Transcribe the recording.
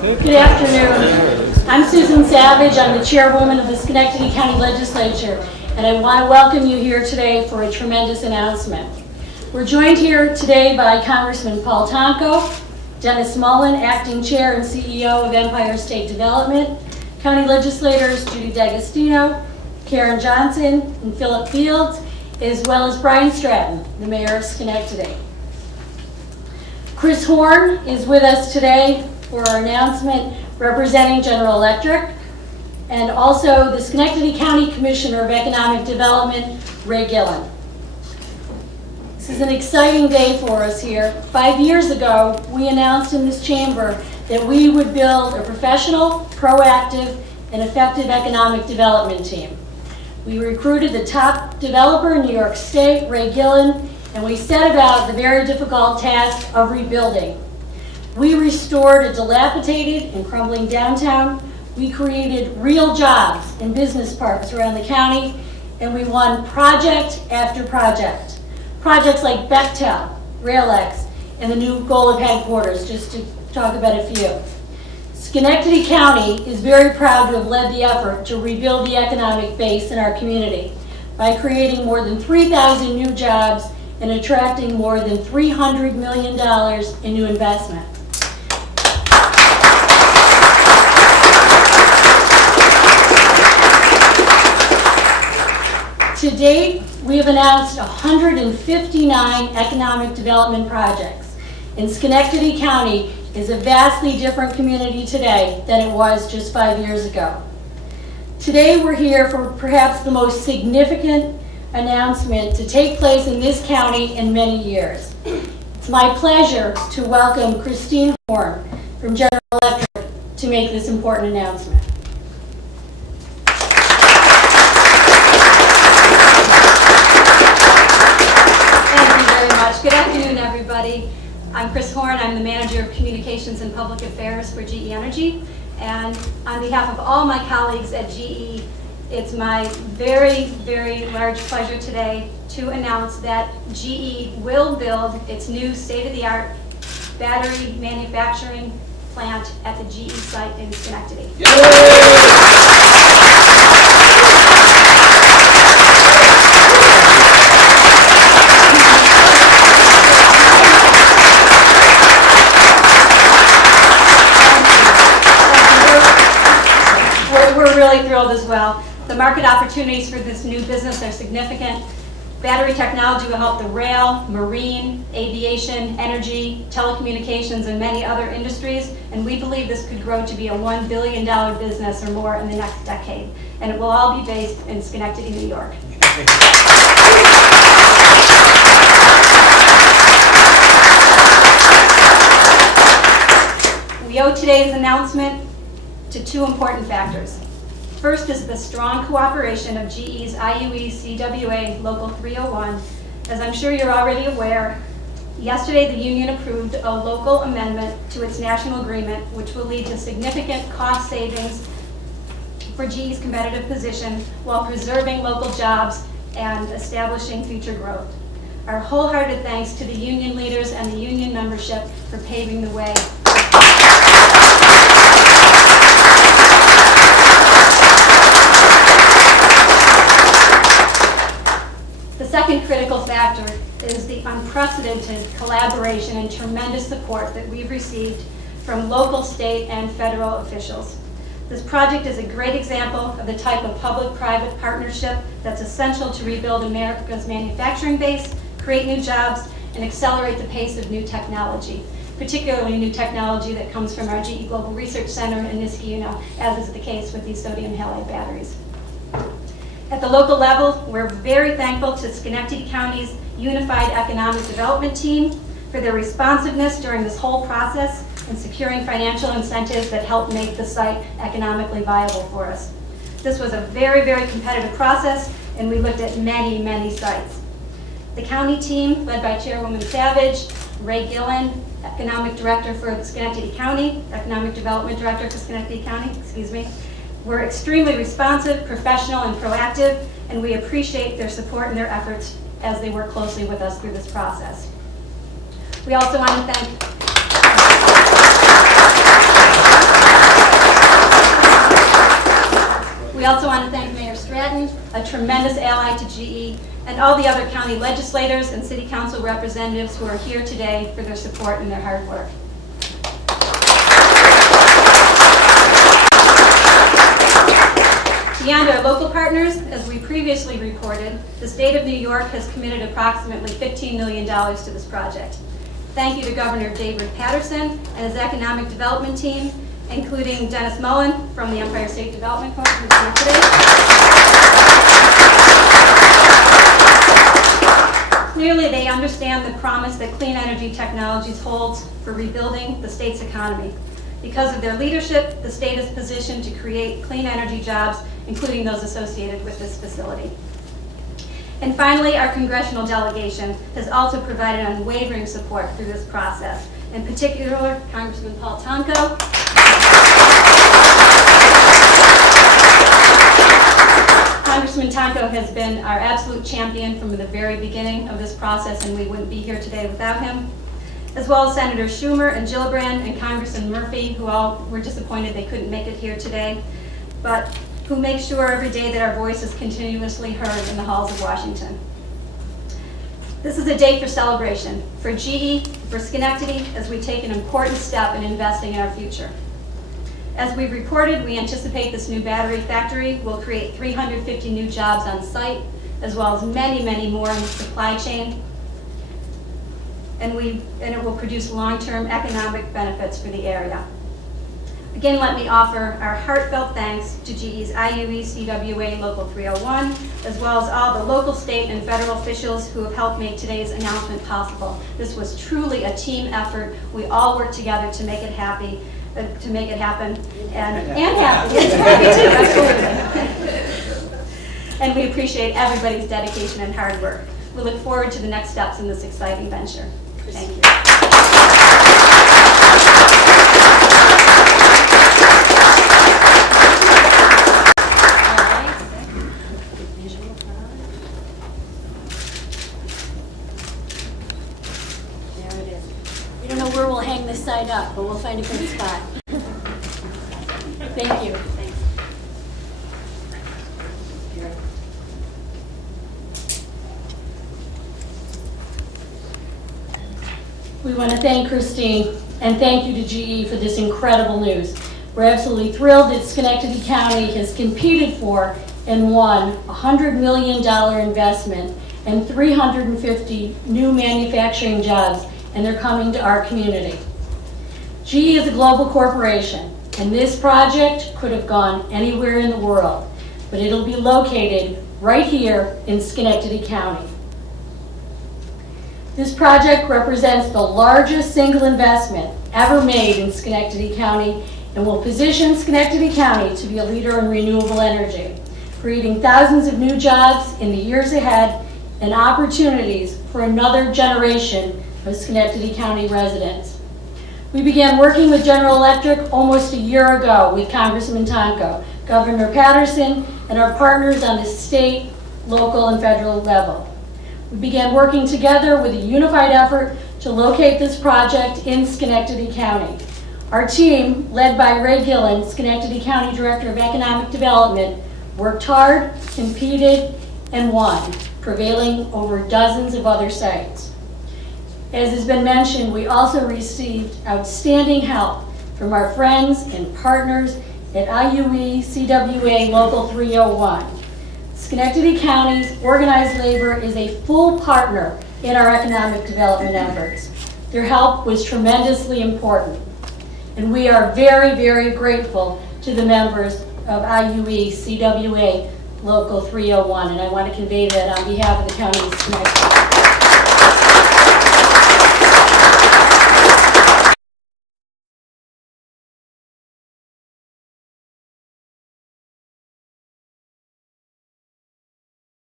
Good afternoon. I'm Susan Savage. I'm the Chairwoman of the Schenectady County Legislature, and I want to welcome you here today for a tremendous announcement. We're joined here today by Congressman Paul Tonko, Dennis Mullen, Acting Chair and CEO of Empire State Development, County Legislators Judy D'Agostino, Karen Johnson, and Philip Fields, as well as Brian Stratton, the Mayor of Schenectady. Chris Horne is with us today for our announcement representing General Electric, and also the Schenectady County Commissioner of Economic Development, Ray Gillen. This is an exciting day for us here. 5 years ago, we announced in this chamber that we would build a professional, proactive, and effective economic development team. We recruited the top developer in New York State, Ray Gillen, and we set about the very difficult task of rebuilding. We restored a dilapidated and crumbling downtown. We created real jobs in business parks around the county, and we won project after project. Projects like Bechtel, RailX, and the new Golub headquarters, just to talk about a few. Schenectady County is very proud to have led the effort to rebuild the economic base in our community by creating more than 3,000 new jobs and attracting more than $300 million in new investment. To date, we have announced 159 economic development projects, and Schenectady County is a vastly different community today than it was just 5 years ago. Today, we're here for perhaps the most significant announcement to take place in this county in many years. It's my pleasure to welcome Christine Horne from General Electric to make this important announcement. Good afternoon, everybody. I'm Chris Horne. I'm the Manager of Communications and Public Affairs for GE Energy. And on behalf of all my colleagues at GE, it's my very, very large pleasure today to announce that GE will build its new state-of-the-art battery manufacturing plant at the GE site in Schenectady. We're really thrilled as well. The market opportunities for this new business are significant. Battery technology will help the rail, marine, aviation, energy, telecommunications, and many other industries, and we believe this could grow to be a $1 billion business or more in the next decade. And it will all be based in Schenectady, New York. We owe today's announcement to two important factors. First is the strong cooperation of GE's IUE-CWA Local 301. As I'm sure you're already aware, yesterday the union approved a local amendment to its national agreement, which will lead to significant cost savings for GE's competitive position while preserving local jobs and establishing future growth. Our wholehearted thanks to the union leaders and the union membership for paving the way. The second critical factor is the unprecedented collaboration and tremendous support that we've received from local, state, and federal officials. This project is a great example of the type of public-private partnership that's essential to rebuild America's manufacturing base, create new jobs, and accelerate the pace of new technology, particularly new technology that comes from our GE Global Research Center in Niskayuna, as is the case with these sodium halide batteries. At the local level, we're very thankful to Schenectady County's Unified Economic Development Team for their responsiveness during this whole process and securing financial incentives that help make the site economically viable for us. This was a very, very competitive process, and we looked at many, many sites. The county team, led by Chairwoman Savage, Ray Gillen, Economic Director for Schenectady County, Economic Development Director for Schenectady County, were extremely responsive, professional, and proactive, and we appreciate their support and their efforts as they work closely with us through this process. We also want to thank also want to thank Mayor Stratton, a tremendous ally to GE, and all the other county legislators and city council representatives who are here today for their support and their hard work. Beyond our local partners, as we previously reported, the state of New York has committed approximately $15 million to this project. Thank you to Governor David Patterson and his economic development team, including Dennis Mullen from the Empire State Development Corp, who's here today. Clearly, they understand the promise that clean energy technologies holds for rebuilding the state's economy. Because of their leadership, the state is positioned to create clean energy jobs, including those associated with this facility. And finally, our congressional delegation has also provided unwavering support through this process. In particular, Congressman Paul Tonko, Congressman Tonko has been our absolute champion from the very beginning of this process, and we wouldn't be here today without him, as well as Senator Schumer and Gillibrand and Congressman Murphy, who all were disappointed they couldn't make it here today, but who make sure every day that our voice is continuously heard in the halls of Washington. This is a day for celebration, for GE, for Schenectady, as we take an important step in investing in our future. As we've reported, we anticipate this new battery factory will create 350 new jobs on site, as well as many, many more in the supply chain. And it will produce long-term economic benefits for the area. Again, let me offer our heartfelt thanks to GE's IUE CWA Local 301, as well as all the local, state, and federal officials who have helped make today's announcement possible. This was truly a team effort. We all worked together to make it happen, and happy. It's happy too, absolutely. And we appreciate everybody's dedication and hard work. We look forward to the next steps in this exciting venture. Thank you. There it is. We don't know where we'll hang this side up, but we'll find a good spot. Thank you. Thanks. We want to thank Christine and thank you to GE for this incredible news. We're absolutely thrilled that Schenectady County has competed for and won a $100 million investment and 350 new manufacturing jobs, and they're coming to our community. GE is a global corporation, and this project could have gone anywhere in the world, but it'll be located right here in Schenectady County. This project represents the largest single investment ever made in Schenectady County and will position Schenectady County to be a leader in renewable energy, creating thousands of new jobs in the years ahead and opportunities for another generation of Schenectady County residents. We began working with General Electric almost a year ago with Congressman Tonko, Governor Patterson, and our partners on the state, local, and federal level. We began working together with a unified effort to locate this project in Schenectady County. Our team, led by Ray Gillen, Schenectady County Director of Economic Development, worked hard, competed, and won, prevailing over dozens of other sites. As has been mentioned, we also received outstanding help from our friends and partners at IUE CWA Local 301. Schenectady County's organized labor is a full partner in our economic development efforts. Their help was tremendously important, and we are very, very grateful to the members of IUE CWA Local 301, and I want to convey that on behalf of the County of Schenectady.